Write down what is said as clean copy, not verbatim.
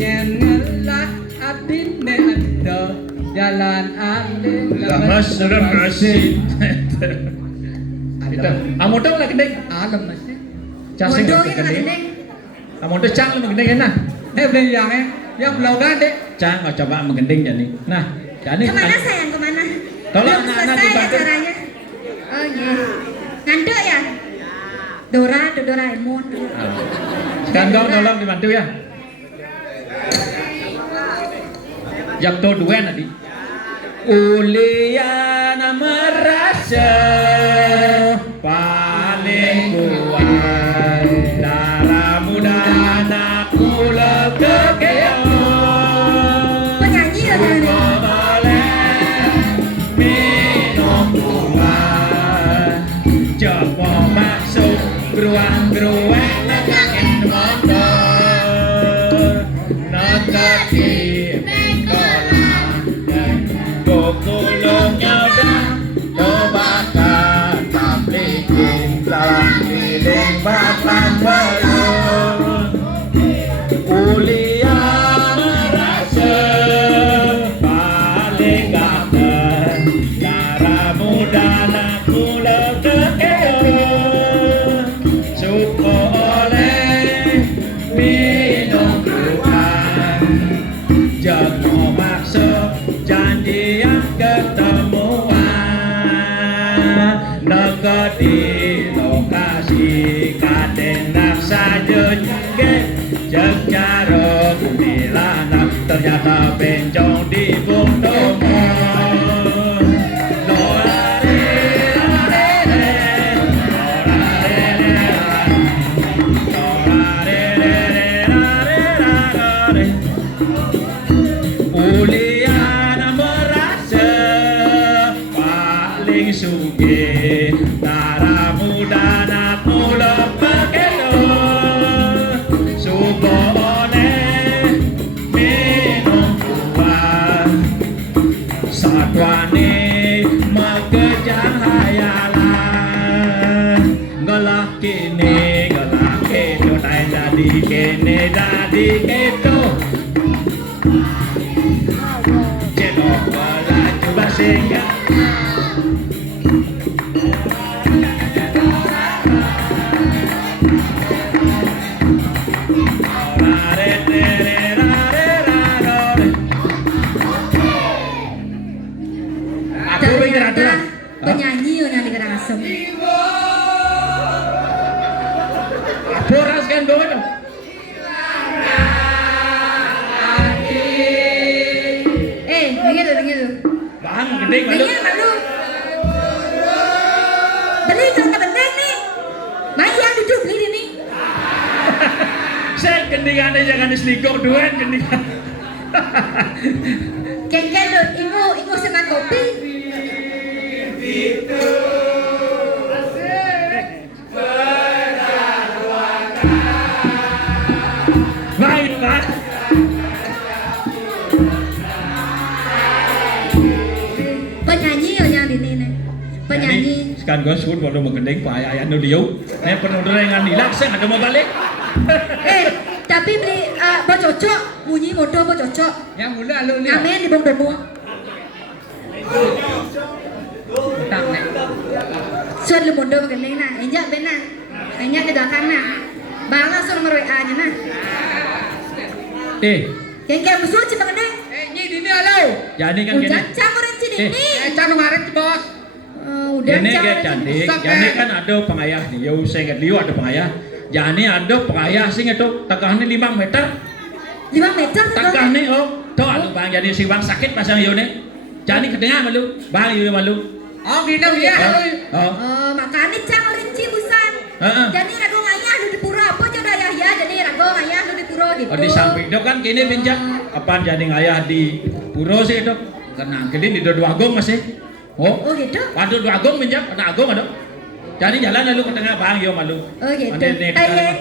ngelah adine ando jalan alim lemes. Itu, amodo lah gendeng. alam masih Casing Bodoh lah ya kena gendeng. gendeng. Amodo cang lah gendeng enak. beli yang belaudan deh Cang kau coba menggending jadi. Nah, jadi Kemana sayang, kemana? Tolong Belum anak-anak selesai dibantu. acaranya. Oh iya. Ngantuk ya? Doraemon. Sekarang kau tolong dibantu ya. Jak to duen tadi. Uliana merasa paling kuat darah muda anakku lebih Penyanyi ya jangan ya? boleh minum kuat coba masuk geruang-geruang ngangin motor notaki kulungnya udah kebakar tablikin lalang keliling batang belum ulian merasa paling ganteng darah muda anakku lebih suka oleh minum keruan jangan maksud janji yang ketemuan negeri di lokasi kaden naksa jenggek jejaro kumilana ternyata bencong di buntomo Uliana merasa paling suge darah muda anakmu lepakelo subone minum kuat satwane makejang hayalan gelak kini dadi kene dadi keto cedok melaju basingga Ternyata penyanyi yang di Karangasem. Boras kan bawa dong. Begitu. Bang, gendeng malu. Dengar malu. Beli jangan bendeng nih. Mai yang duduk beli di nih. Saya gendingan aja jangan diselingkuh duan gendingan. Kengkel lo, ibu sama kopi. Baik, Pak. Penyanyi yang di nih. Penyanyi. Sekarang gue suruh baru mau gendeng Pak Ayah nu dia. Nih penuh dengan dilak saya ada mau balik. Tapi beli mau cocok, bunyi motor mau cocok. yang mula lu lihat Amin di bong domo. tak nek Suat lu mondo makan na, enjak bena, enjak di belakang na. Bangga suruh ngeroy aja na. Kengkel musuh cuma gendeng. nyi dini alo Jadi kan gini. Hujan orang cini ini. can kemarin bos Udah Ini kayak jangan. cantik. Rusak, Jadi kan? kan ada pengayah nih. Yo saya ingat liu ada pengayah. Jadi ada pengayah sing itu tegahnya 5 meter. 5 meter Tegahnya oh. Tuh aduh bang jadi si bang sakit pasang yo nih. Jadi kedengar malu. Bang yo malu. oh gini dia Oh. Makanya cang rinci busan. Heeh. Jadi rago ngayah lu di pura apa jodoh ayah ya. Jadi rago ngayah lu di pura gitu. Oh di samping itu kan kini pinjam apa jadi ngayah di puro sih itu karena gini di dua agung masih Oh gitu. waduh dua agung pinjam ada agung ada jadi jalan lalu ke tengah bang yo malu Oh gitu. Mandi nih, Ayah